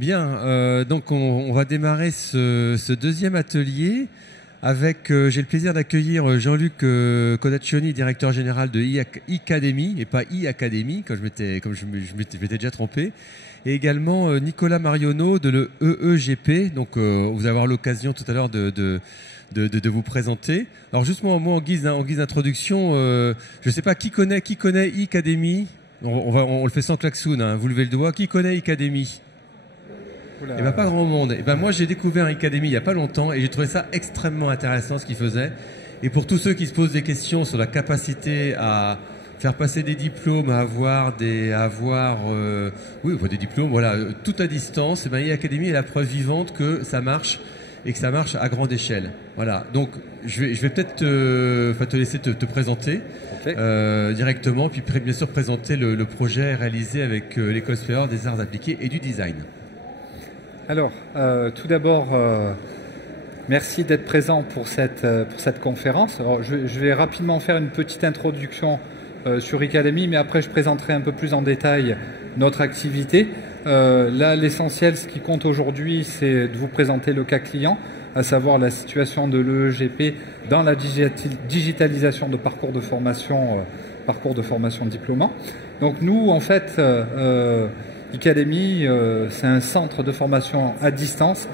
Bien, donc on va démarrer ce deuxième atelier avec, j'ai le plaisir d'accueillir Jean-Luc Codaccioni, directeur général de e-Academy, et pas e-Academy, comme je m'étais déjà trompé, et également Nicolas Marionneau de l'EEGP. Donc vous allez avoir l'occasion tout à l'heure de vous présenter. Alors juste moi en guise d'introduction, je ne sais pas qui connaît e-Academy. On le fait sans klaxon, hein. Vous levez le doigt. Qui connaît e-Academy? Eh ben, pas grand monde. Eh ben, moi, j'ai découvert Academy il n'y a pas longtemps et j'ai trouvé ça extrêmement intéressant ce qu'ils faisaient. Et pour tous ceux qui se posent des questions sur la capacité à faire passer des diplômes, à avoir des diplômes, voilà, tout à distance, eh ben, Academy est la preuve vivante que ça marche et que ça marche à grande échelle. Voilà. Donc, je vais peut-être te laisser te présenter directement, puis bien sûr présenter le projet réalisé avec l'École supérieure des arts appliqués et du design. Alors, tout d'abord, merci d'être présent pour cette conférence. Alors, je vais rapidement faire une petite introduction sur Academy, mais après je présenterai un peu plus en détail notre activité. Là, l'essentiel, ce qui compte aujourd'hui, c'est de vous présenter le cas client, à savoir la situation de l'EEGP dans la digitalisation de parcours de formation diplômant. Donc nous, en fait, Academy, c'est un centre de formation à distance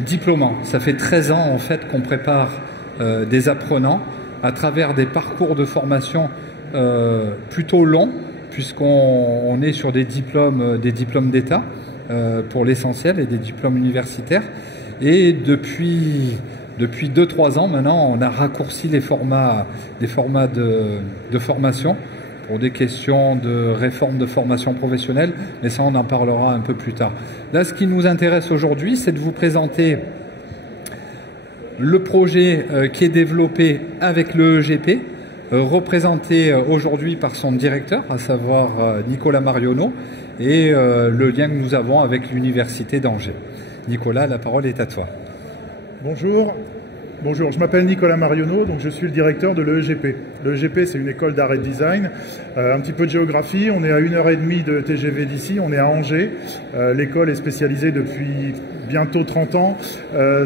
diplômant. Ça fait 13 ans en fait qu'on prépare des apprenants à travers des parcours de formation plutôt longs, puisqu'on est sur des diplômes d'État pour l'essentiel et des diplômes universitaires. Et depuis 2-3 ans maintenant, on a raccourci les formats de formation pour des questions de réforme de formation professionnelle, mais ça on en parlera un peu plus tard. Là, ce qui nous intéresse aujourd'hui, c'est de vous présenter le projet qui est développé avec l'EEGP, représenté aujourd'hui par son directeur, à savoir Nicolas Marionneau, et le lien que nous avons avec l'Université d'Angers. Nicolas, la parole est à toi. Bonjour. Bonjour, je m'appelle Nicolas Marionneau, donc je suis le directeur de l'EEGP. L'EEGP, c'est une école d'art et de design. Un petit peu de géographie, on est à 1h30 de TGV d'ici, on est à Angers. L'école est spécialisée depuis bientôt 30 ans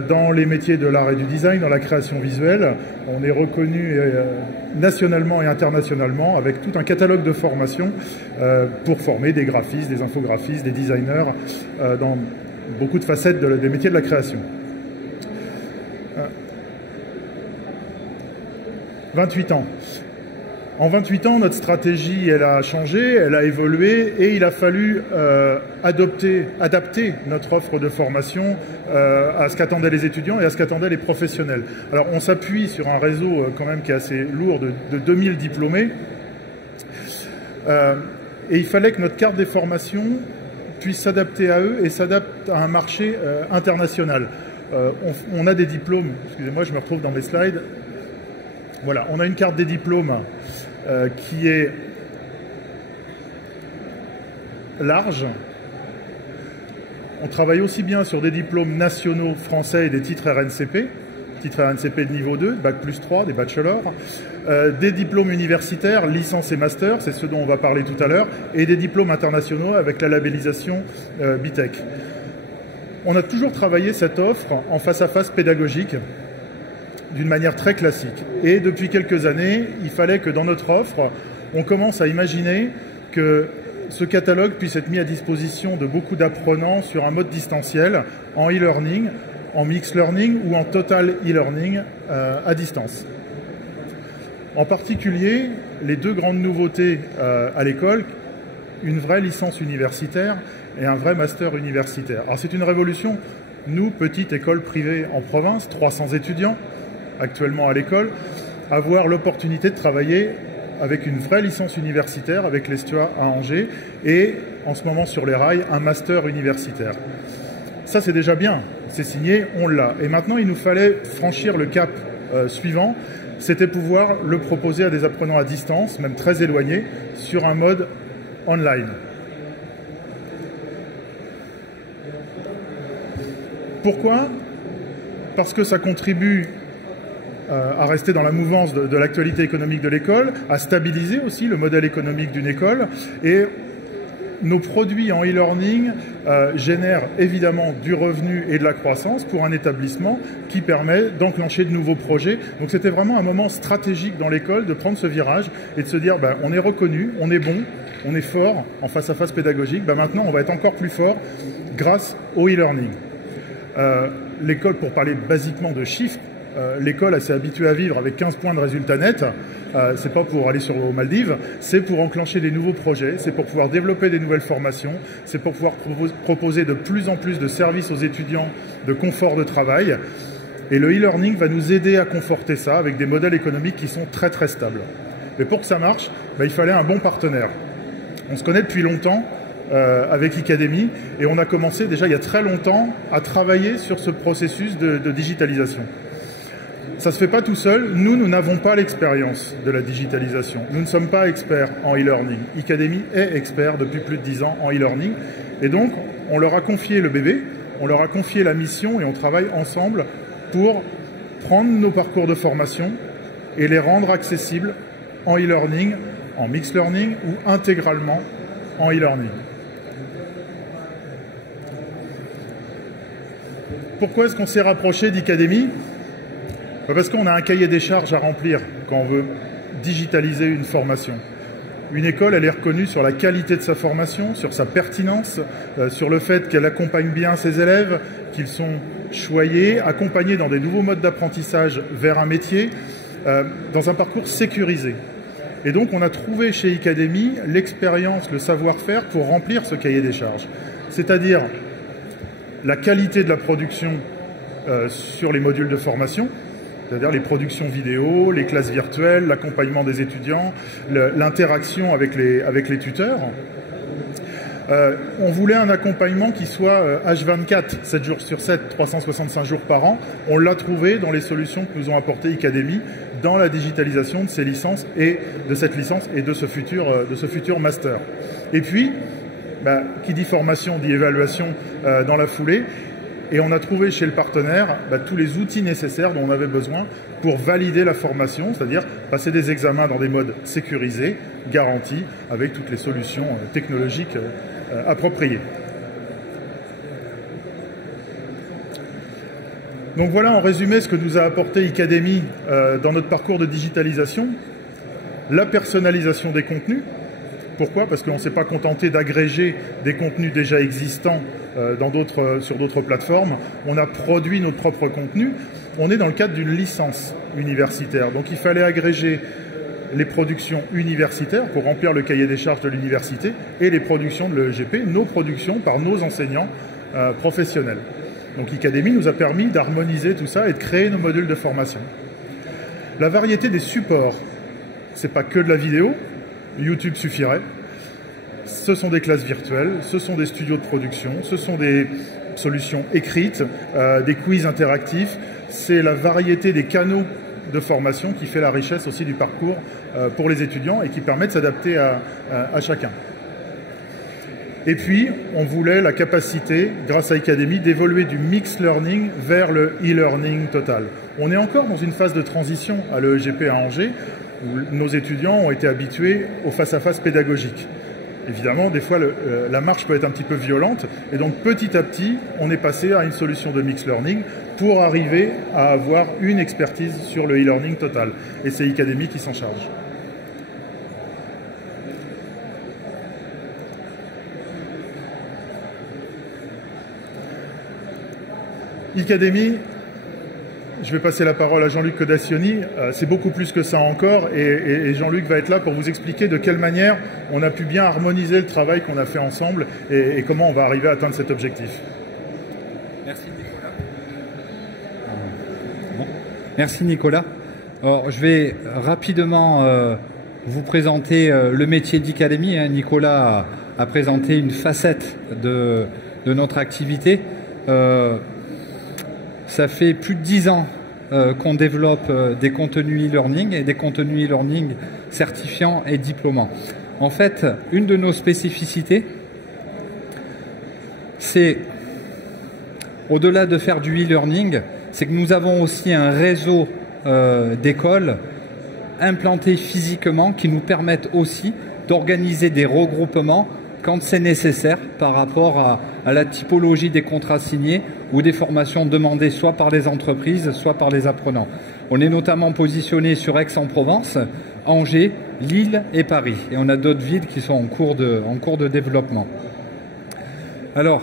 dans les métiers de l'art et du design, dans la création visuelle. On est reconnu nationalement et internationalement avec tout un catalogue de formations pour former des graphistes, des infographistes, des designers dans beaucoup de facettes des métiers de la création. 28 ans. En 28 ans, notre stratégie, elle a changé, elle a évolué et il a fallu adapter notre offre de formation à ce qu'attendaient les étudiants et à ce qu'attendaient les professionnels. Alors, on s'appuie sur un réseau quand même qui est assez lourd de 2000 diplômés et il fallait que notre carte des formations puisse s'adapter à eux et s'adapte à un marché international. On a des diplômes, excusez-moi, je me retrouve dans mes slides. Voilà, on a une carte des diplômes qui est large. On travaille aussi bien sur des diplômes nationaux français et des titres RNCP de niveau 2, Bac plus 3, des bachelors, des diplômes universitaires, licence et master, c'est ce dont on va parler tout à l'heure, et des diplômes internationaux avec la labellisation BITEC. On a toujours travaillé cette offre en face-à-face pédagogique, d'une manière très classique. Et depuis quelques années, il fallait que dans notre offre, on commence à imaginer que ce catalogue puisse être mis à disposition de beaucoup d'apprenants sur un mode distanciel, en e-learning, en mixed learning ou en total e-learning à distance. En particulier, les deux grandes nouveautés à l'école, une vraie licence universitaire et un vrai master universitaire. Alors c'est une révolution. Nous, petite école privée en province, 300 étudiants, actuellement à l'école, avoir l'opportunité de travailler avec une vraie licence universitaire avec l'ESTUA à Angers et en ce moment sur les rails un master universitaire. Ça c'est déjà bien, c'est signé, on l'a. Et maintenant il nous fallait franchir le cap suivant, c'était pouvoir le proposer à des apprenants à distance, même très éloignés, sur un mode online. Pourquoi? Parce que ça contribue à rester dans la mouvance de l'actualité économique de l'école, à stabiliser aussi le modèle économique d'une école et nos produits en e-learning génèrent évidemment du revenu et de la croissance pour un établissement qui permet d'enclencher de nouveaux projets. Donc c'était vraiment un moment stratégique dans l'école de prendre ce virage et de se dire on est reconnu, on est bon, on est fort en face-à-face pédagogique. Maintenant, on va être encore plus fort grâce au e-learning. L'école, pour parler basiquement de chiffres, l'école elle s'est habituée à vivre avec 15 points de résultats nets. C'est pas pour aller aux Maldives, c'est pour enclencher des nouveaux projets, c'est pour pouvoir développer des nouvelles formations, c'est pour pouvoir proposer de plus en plus de services aux étudiants, de confort de travail. Et le e-learning va nous aider à conforter ça avec des modèles économiques qui sont très très stables. Mais pour que ça marche, il fallait un bon partenaire. On se connaît depuis longtemps avec Icademy et on a commencé déjà il y a très longtemps à travailler sur ce processus de digitalisation. Ça ne se fait pas tout seul. Nous n'avons pas l'expérience de la digitalisation. Nous ne sommes pas experts en e-learning. Icademy est expert depuis plus de 10 ans en e-learning. Et donc, on leur a confié le bébé, on leur a confié la mission et on travaille ensemble pour prendre nos parcours de formation et les rendre accessibles en e-learning, en mixed learning ou intégralement en e-learning. Pourquoi est-ce qu'on s'est rapproché d'Icademy ? Parce qu'on a un cahier des charges à remplir quand on veut digitaliser une formation. Une école, elle est reconnue sur la qualité de sa formation, sur sa pertinence, sur le fait qu'elle accompagne bien ses élèves, qu'ils sont choyés, accompagnés dans des nouveaux modes d'apprentissage vers un métier, dans un parcours sécurisé. Et donc, on a trouvé chez Icademy l'expérience, le savoir-faire pour remplir ce cahier des charges. C'est-à-dire la qualité de la production sur les modules de formation, c'est-à-dire les productions vidéo, les classes virtuelles, l'accompagnement des étudiants, l'interaction avec les tuteurs. On voulait un accompagnement qui soit H24, 7 jours sur 7, 365 jours par an. On l'a trouvé dans les solutions que nous ont apportées Icademy dans la digitalisation de ces licences et de cette licence et de ce futur master. Et puis, qui dit formation, dit évaluation dans la foulée. Et on a trouvé chez le partenaire tous les outils nécessaires dont on avait besoin pour valider la formation, c'est-à-dire passer des examens dans des modes sécurisés, garantis, avec toutes les solutions technologiques appropriées. Donc voilà en résumé ce que nous a apporté Icademy dans notre parcours de digitalisation. La personnalisation des contenus. Pourquoi ? Parce qu'on ne s'est pas contenté d'agréger des contenus déjà existants sur d'autres plateformes. On a produit notre propre contenu. On est dans le cadre d'une licence universitaire. Donc il fallait agréger les productions universitaires pour remplir le cahier des charges de l'université et les productions de l'EGP, nos productions par nos enseignants professionnels. Donc Icademy nous a permis d'harmoniser tout ça et de créer nos modules de formation. La variété des supports, c'est pas que de la vidéo. YouTube suffirait. Ce sont des classes virtuelles, ce sont des studios de production, ce sont des solutions écrites, des quiz interactifs. C'est la variété des canaux de formation qui fait la richesse aussi du parcours pour les étudiants et qui permet de s'adapter à chacun. Et puis, on voulait la capacité, grâce à Icademy, d'évoluer du mixed learning vers le e-learning total. On est encore dans une phase de transition à l'EGP à Angers, où nos étudiants ont été habitués au face-à-face pédagogique. Évidemment, des fois, la marche peut être un petit peu violente, et donc petit à petit, on est passé à une solution de mixed learning pour arriver à avoir une expertise sur le e-learning total. Et c'est Icademy qui s'en charge. Icademy, je vais passer la parole à Jean-Luc Codacioni. C'est beaucoup plus que ça encore et Jean-Luc va être là pour vous expliquer de quelle manière on a pu bien harmoniser le travail qu'on a fait ensemble et comment on va arriver à atteindre cet objectif. Merci Nicolas. Bon. Merci Nicolas. Alors, je vais rapidement vous présenter le métier d'Icademy. Nicolas a présenté une facette de notre activité. Ça fait plus de 10 ans qu'on développe des contenus e-learning et des contenus e-learning certifiants et diplômants. En fait, une de nos spécificités, c'est, au-delà de faire du e-learning, c'est que nous avons aussi un réseau d'écoles implantées physiquement qui nous permettent aussi d'organiser des regroupements quand c'est nécessaire par rapport à la typologie des contrats signés ou des formations demandées soit par les entreprises, soit par les apprenants. On est notamment positionné sur Aix-en-Provence, Angers, Lille et Paris. Et on a d'autres villes qui sont en cours de développement. Alors,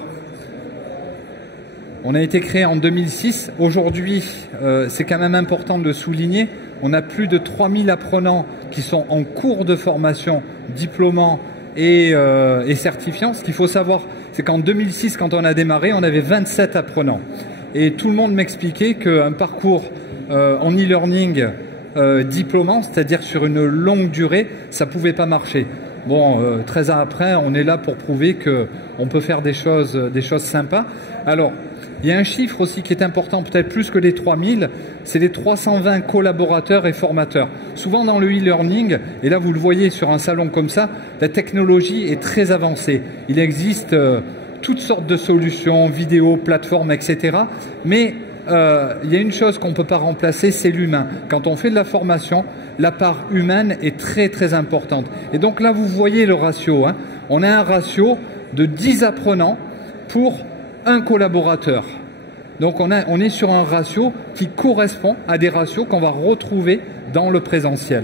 on a été créé en 2006. Aujourd'hui, c'est quand même important de le souligner, on a plus de 3000 apprenants qui sont en cours de formation, diplômants et certifiants. Ce qu'il faut savoir, c'est qu'en 2006, quand on a démarré, on avait 27 apprenants. Et tout le monde m'expliquait qu'un parcours en e-learning diplômant, c'est-à-dire sur une longue durée, ça ne pouvait pas marcher. Bon, 13 ans après, on est là pour prouver qu'on peut faire des choses sympas. Alors, il y a un chiffre aussi qui est important, peut-être plus que les 3000, c'est les 320 collaborateurs et formateurs. Souvent dans le e-learning, et là vous le voyez sur un salon comme ça, la technologie est très avancée. Il existe toutes sortes de solutions, vidéos, plateformes, etc. Mais il y a une chose qu'on ne peut pas remplacer, c'est l'humain. Quand on fait de la formation, la part humaine est très très importante. Et donc là vous voyez le ratio, hein. On a un ratio de 10 apprenants pour un collaborateur. Donc on est sur un ratio qui correspond à des ratios qu'on va retrouver dans le présentiel.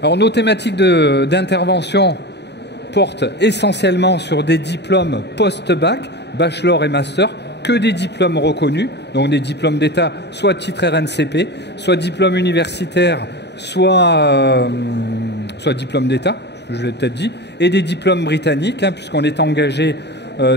Alors nos thématiques d'intervention portent essentiellement sur des diplômes post-bac, bachelor et master, que des diplômes reconnus, donc des diplômes d'État, soit titre RNCP, soit diplôme universitaire, soit diplôme d'État, je l'ai peut-être dit, et des diplômes britanniques, hein, puisqu'on est engagé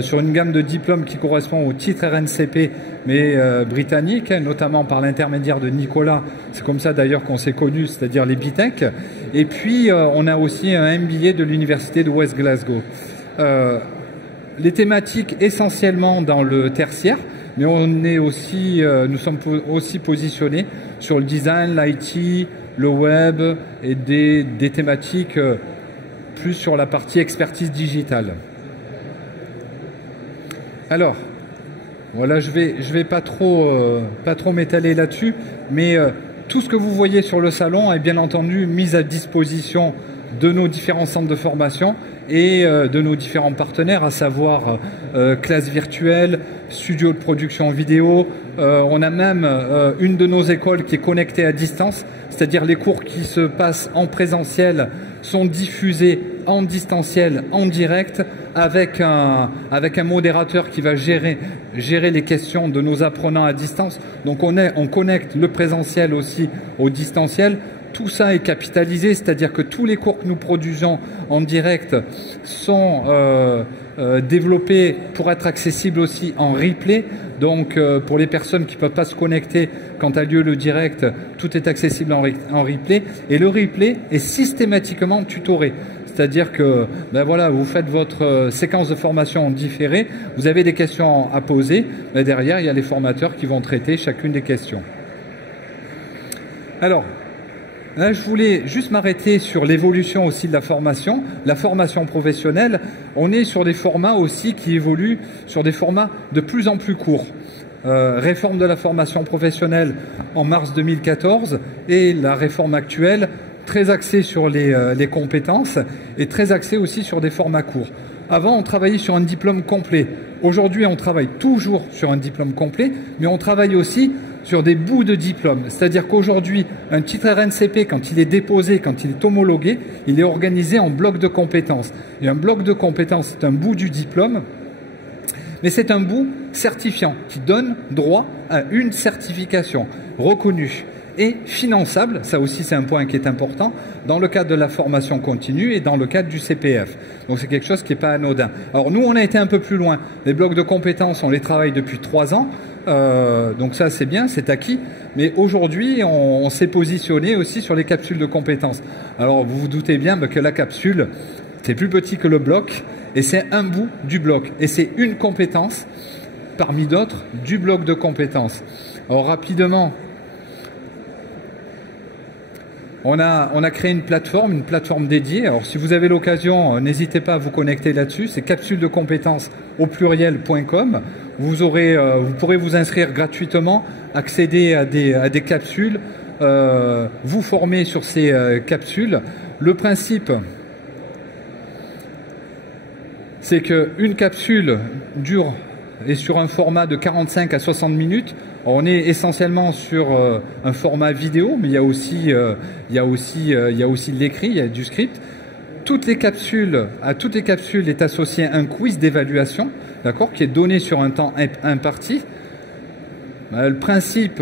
sur une gamme de diplômes qui correspond au titre RNCP, mais britannique, hein, notamment par l'intermédiaire de Nicolas. C'est comme ça d'ailleurs qu'on s'est connus, c'est-à-dire les BTEC. Et puis, on a aussi un MBA de l'Université de West Glasgow. Les thématiques essentiellement dans le tertiaire, mais nous sommes aussi positionnés sur le design, l'IT, le web et des thématiques plus sur la partie expertise digitale. Alors, voilà, je vais pas trop m'étaler là-dessus, mais tout ce que vous voyez sur le salon est bien entendu mis à disposition de nos différents centres de formation et de nos différents partenaires, à savoir classes virtuelles, studio de production vidéo. On a même une de nos écoles qui est connectée à distance, c'est-à-dire les cours qui se passent en présentiel sont diffusés en distanciel, en direct, avec un modérateur qui va gérer les questions de nos apprenants à distance. Donc on connecte le présentiel aussi au distanciel. Tout ça est capitalisé, c'est-à-dire que tous les cours que nous produisons en direct sont développés pour être accessibles aussi en replay. Donc pour les personnes qui ne peuvent pas se connecter quand a lieu le direct, tout est accessible en replay. Et le replay est systématiquement tutoré. C'est-à-dire que ben voilà, vous faites votre séquence de formation en différé, vous avez des questions à poser, mais derrière il y a les formateurs qui vont traiter chacune des questions. Alors, là, je voulais juste m'arrêter sur l'évolution aussi de la formation professionnelle. On est sur des formats aussi qui évoluent sur des formats de plus en plus courts. Réforme de la formation professionnelle en mars 2014 et la réforme actuelle, très axée sur les compétences et très axée aussi sur des formats courts. Avant, on travaillait sur un diplôme complet. Aujourd'hui, on travaille toujours sur un diplôme complet, mais on travaille aussi sur des bouts de diplôme. C'est-à-dire qu'aujourd'hui, un titre RNCP, quand il est déposé, quand il est homologué, il est organisé en bloc de compétences. Et un bloc de compétences, c'est un bout du diplôme, mais c'est un bout certifiant qui donne droit à une certification reconnue et finançable, ça aussi c'est un point qui est important, dans le cadre de la formation continue et dans le cadre du CPF. Donc c'est quelque chose qui n'est pas anodin. Alors nous, on a été un peu plus loin. Les blocs de compétences, on les travaille depuis 3 ans. Donc ça c'est bien, c'est acquis, mais aujourd'hui on s'est positionné aussi sur les capsules de compétences. Alors vous vous doutez bien que la capsule c'est plus petit que le bloc et c'est un bout du bloc et c'est une compétence parmi d'autres du bloc de compétences. Alors rapidement, on a créé une plateforme dédiée. Alors si vous avez l'occasion, n'hésitez pas à vous connecter là-dessus. C'est capsuledecompétences au pluriel.com. Vous pourrez vous inscrire gratuitement, accéder à des capsules, vous former sur ces capsules. Le principe, c'est qu'une capsule dure et sur un format de 45 à 60 minutes. On est essentiellement sur un format vidéo, mais il y a aussi de l'écrit, il y a du script. À toutes les capsules est associé un quiz d'évaluation, d'accord, qui est donné sur un temps imparti. Le principe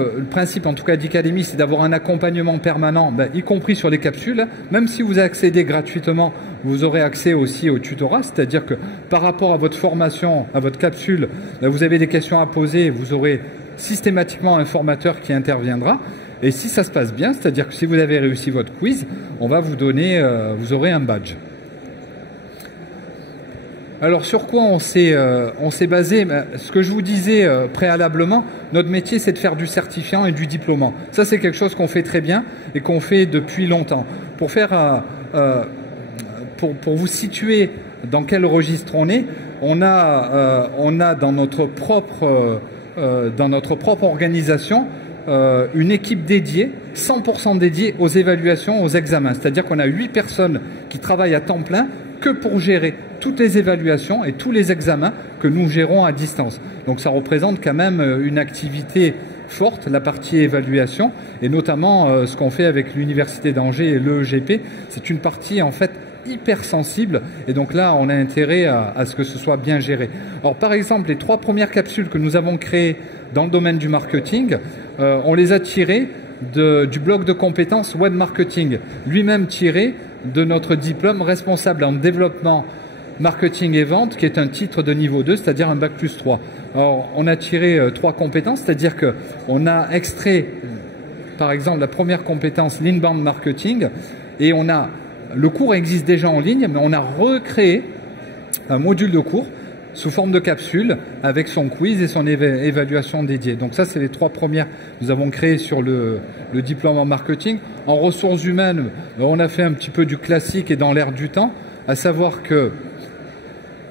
en tout cas d'Icademy, c'est d'avoir un accompagnement permanent, y compris sur les capsules. Même si vous accédez gratuitement, vous aurez accès aussi au tutorat, c'est-à-dire que par rapport à votre formation, à votre capsule, vous avez des questions à poser, vous aurez systématiquement un formateur qui interviendra. Et si ça se passe bien, c'est-à-dire que si vous avez réussi votre quiz, on va vous donner, vous aurez un badge. Alors sur quoi on s'est basé? Ce que je vous disais préalablement, notre métier c'est de faire du certifiant et du diplômant. Ça c'est quelque chose qu'on fait très bien et qu'on fait depuis longtemps. Pour vous situer dans quel registre on est, on a dans notre propre organisation une équipe dédiée, 100% dédiée aux évaluations, aux examens. C'est-à-dire qu'on a 8 personnes qui travaillent à temps plein que pour gérer toutes les évaluations et tous les examens que nous gérons à distance. Donc ça représente quand même une activité forte, la partie évaluation, et notamment ce qu'on fait avec l'Université d'Angers et l'EEGP. C'est une partie en fait hyper sensible, et donc là on a intérêt à ce que ce soit bien géré. Alors par exemple, les 3 premières capsules que nous avons créées dans le domaine du marketing, on les a tirées du bloc de compétences web marketing, lui-même tiré de notre diplôme responsable en développement marketing et vente, qui est un titre de niveau 2, c'est-à-dire un bac+3. Alors, on a tiré 3 compétences, c'est-à-dire qu'on a extrait, par exemple, la première compétence, l'inbound marketing, et le cours existe déjà en ligne, mais on a recréé un module de cours sous forme de capsule avec son quiz et son évaluation dédiée. Donc ça, c'est les 3 premières que nous avons créées sur le diplôme en marketing. En ressources humaines, on a fait un petit peu du classique et dans l'air du temps, à savoir que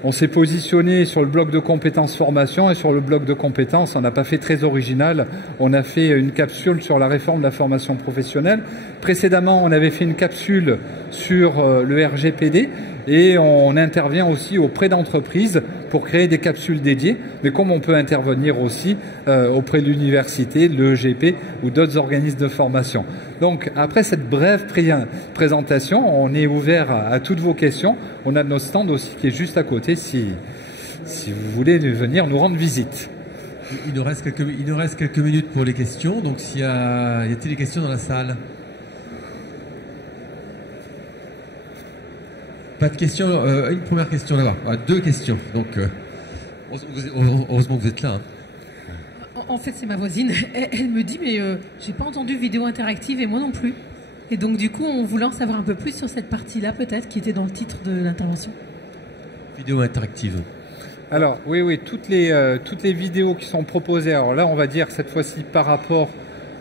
on s'est positionné sur le bloc de compétences formation, et sur le bloc de compétences, on n'a pas fait très original. On a fait une capsule sur la réforme de la formation professionnelle. Précédemment, on avait fait une capsule sur le RGPD, et on intervient aussi auprès d'entreprises pour créer des capsules dédiées. Mais comme on peut intervenir aussi auprès de l'université, de l'EEGP ou d'autres organismes de formation. Donc après cette brève présentation, on est ouvert à toutes vos questions. On a notre stand aussi qui est juste à côté si vous voulez venir nous rendre visite. Il nous reste quelques minutes pour les questions. Donc y a-t-il des questions dans la salle? Pas de questions. Une première question là-bas. 2 questions. Donc heureusement que vous êtes là. Hein. En fait, c'est ma voisine. Elle me dit, mais j'ai pas entendu vidéo interactive et moi non plus. Et donc, du coup, on voulait en savoir un peu plus sur cette partie-là, peut-être, qui était dans le titre de l'intervention. Vidéo interactive. Alors, oui, toutes les vidéos qui sont proposées, alors là, on va dire cette fois-ci par rapport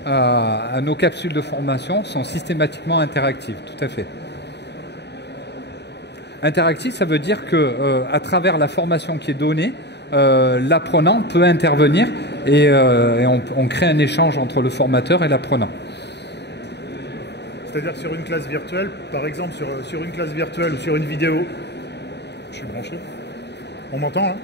à nos capsules de formation, sont systématiquement interactives, tout à fait. Interactif, ça veut dire que à travers la formation qui est donnée, l'apprenant peut intervenir et on crée un échange entre le formateur et l'apprenant. C'est-à-dire sur une classe virtuelle, par exemple sur une classe virtuelle ou sur une vidéo, je suis branché, on m'entend hein?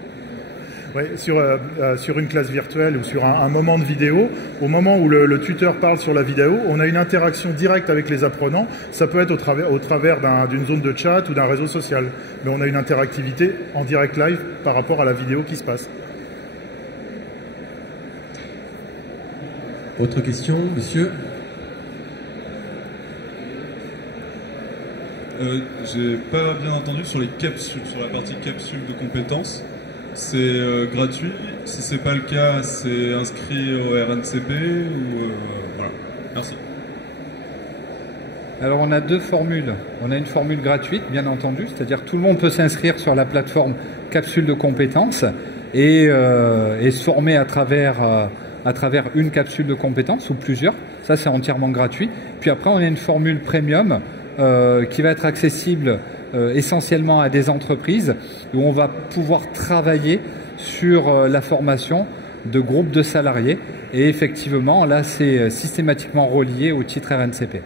Ouais, sur une classe virtuelle ou sur un moment de vidéo, au moment où le tuteur parle sur la vidéo, on a une interaction directe avec les apprenants. Ça peut être au travers d'une zone de chat ou d'un réseau social. Mais on a une interactivité en direct live par rapport à la vidéo qui se passe. Autre question, monsieur? J'ai pas bien entendu sur les capsules, sur la partie capsule de compétences. C'est gratuit. Si c'est pas le cas, c'est inscrit au RNCP ou voilà. Merci. Alors on a 2 formules. On a une formule gratuite, bien entendu, c'est-à-dire tout le monde peut s'inscrire sur la plateforme capsule de compétences et se former à travers une capsule de compétences ou plusieurs. Ça, c'est entièrement gratuit. Puis après, on a une formule premium qui va être accessible essentiellement à des entreprises où on va pouvoir travailler sur la formation de groupes de salariés. Et effectivement, là, c'est systématiquement relié au titre RNCP.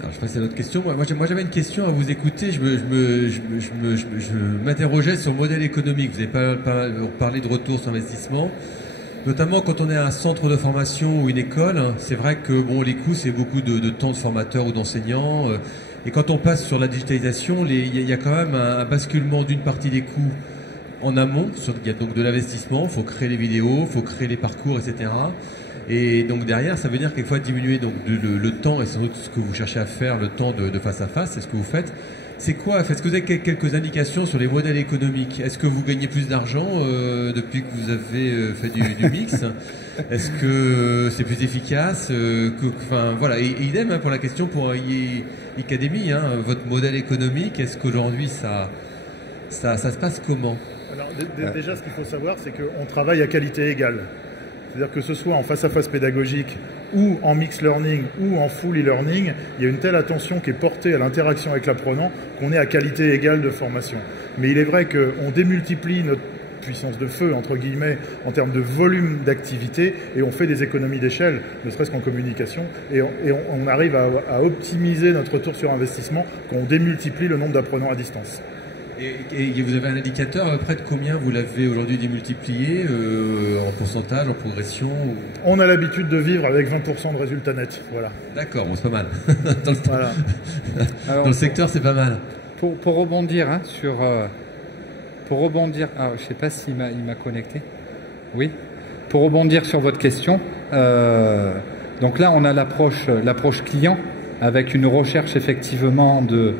Alors, je passe à l'autre question. Moi, j'avais une question à vous écouter. Je m'interrogeais sur le modèle économique. Vous avez pas parlé de retour sur investissement. Notamment quand on est un centre de formation ou une école, hein, c'est vrai que bon, les coûts, c'est beaucoup de temps de formateurs ou d'enseignants. Et quand on passe sur la digitalisation, il y a quand même un basculement d'une partie des coûts en amont. Il y a donc de l'investissement, il faut créer les vidéos, il faut créer les parcours, etc. Et donc derrière, ça veut dire qu'il faut diminuer donc le temps, et c'est sans doute ce que vous cherchez à faire, le temps de face à face, c'est ce que vous faites. C'est quoi? Est-ce que vous avez quelques indications sur les modèles économiques? Est-ce que vous gagnez plus d'argent depuis que vous avez fait du mix? Est-ce que c'est plus efficace? Enfin, voilà. Et idem hein, pour la question pour Icademy, hein, votre modèle économique, est-ce qu'aujourd'hui ça se passe comment? Alors, déjà, ce qu'il faut savoir, c'est qu'on travaille à qualité égale. C'est-à-dire que ce soit en face-à-face pédagogique ou en mixed learning ou en full e-learning, il y a une telle attention qui est portée à l'interaction avec l'apprenant qu'on est à qualité égale de formation. Mais il est vrai qu'on démultiplie notre puissance de feu, entre guillemets, en termes de volume d'activité et on fait des économies d'échelle, ne serait-ce qu'en communication, et on arrive à optimiser notre retour sur investissement quand on démultiplie le nombre d'apprenants à distance. Et vous avez un indicateur à peu près de combien vous l'avez aujourd'hui démultiplié en pourcentage, en progression On a l'habitude de vivre avec 20% de résultats nets. Voilà. D'accord, bon, c'est pas mal. Voilà. Alors, dans le secteur, c'est pas mal. Pour rebondir hein, sur... pour rebondir... Ah, je ne sais pas s'il m'a connecté. Oui. Pour rebondir sur votre question, donc là, on a l'approche client avec une recherche effectivement de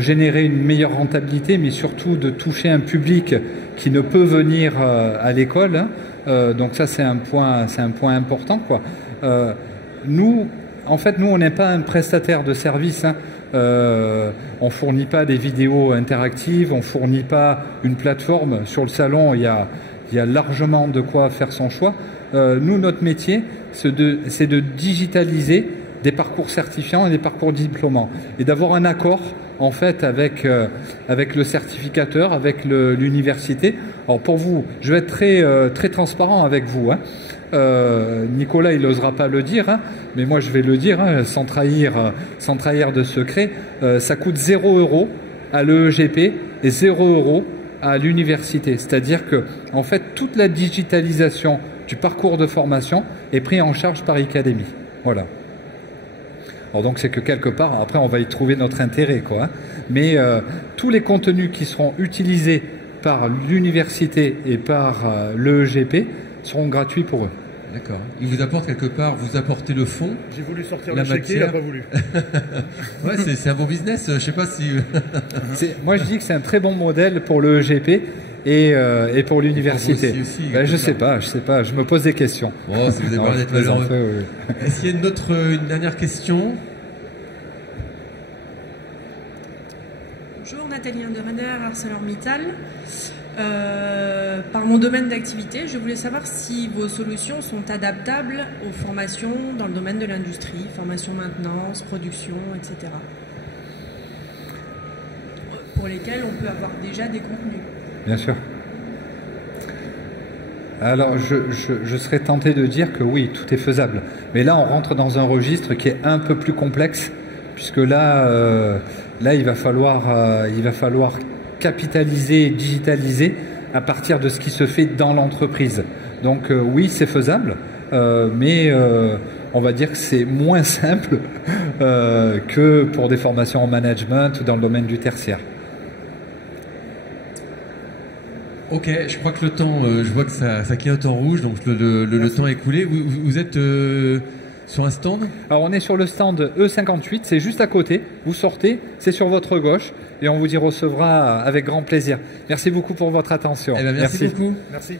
générer une meilleure rentabilité, mais surtout de toucher un public qui ne peut venir à l'école. Hein. Donc ça, c'est un point important, quoi. Nous, on n'est pas un prestataire de service. Hein. On fournit pas des vidéos interactives, on fournit pas une plateforme. Sur le salon, il y a largement de quoi faire son choix. Nous, notre métier, c'est de digitaliser des parcours certifiants et des parcours diplômants et d'avoir un accord en fait avec le certificateur, avec l'université. Alors pour vous, je vais être très transparent avec vous. Hein. Nicolas, il n'osera pas le dire, hein, mais moi je vais le dire hein, sans trahir de secret. Ça coûte 0 € à l'EEGP et 0 € à l'université. C'est-à-dire que en fait toute la digitalisation du parcours de formation est prise en charge par Icademy. Voilà. Alors donc c'est que quelque part, après on va y trouver notre intérêt, quoi. Hein. Mais tous les contenus qui seront utilisés par l'université et par l'EEGP seront gratuits pour eux. D'accord. Ils vous apportent quelque part, vous apportez le fond. J'ai voulu sortir le chéquier, il n'a pas voulu. Ouais, c'est un bon business, je sais pas si... Moi je dis que c'est un très bon modèle pour l'EEGP et pour l'université. Je sais pas, je me pose des questions. Bon, si vous avez parlé d'être réservé. Oui. Est-ce qu'il y a une dernière question? Bonjour, Nathalie Underender, ArcelorMittal. Par mon domaine d'activité, je voulais savoir si vos solutions sont adaptables aux formations dans le domaine de l'industrie, formation maintenance, production, etc. Pour lesquelles on peut avoir déjà des contenus. Bien sûr. Alors, je serais tenté de dire que oui, tout est faisable. Mais là, on rentre dans un registre qui est un peu plus complexe, puisque là, il va falloir capitaliser, digitaliser à partir de ce qui se fait dans l'entreprise. Donc oui, c'est faisable, mais on va dire que c'est moins simple que pour des formations en management ou dans le domaine du tertiaire. Ok, je crois que le temps, je vois que ça clignote en rouge, donc le temps est écoulé. Vous êtes sur un stand? Alors on est sur le stand E58, c'est juste à côté. Vous sortez, c'est sur votre gauche et on vous y recevra avec grand plaisir. Merci beaucoup pour votre attention. Eh bien, merci beaucoup. Merci.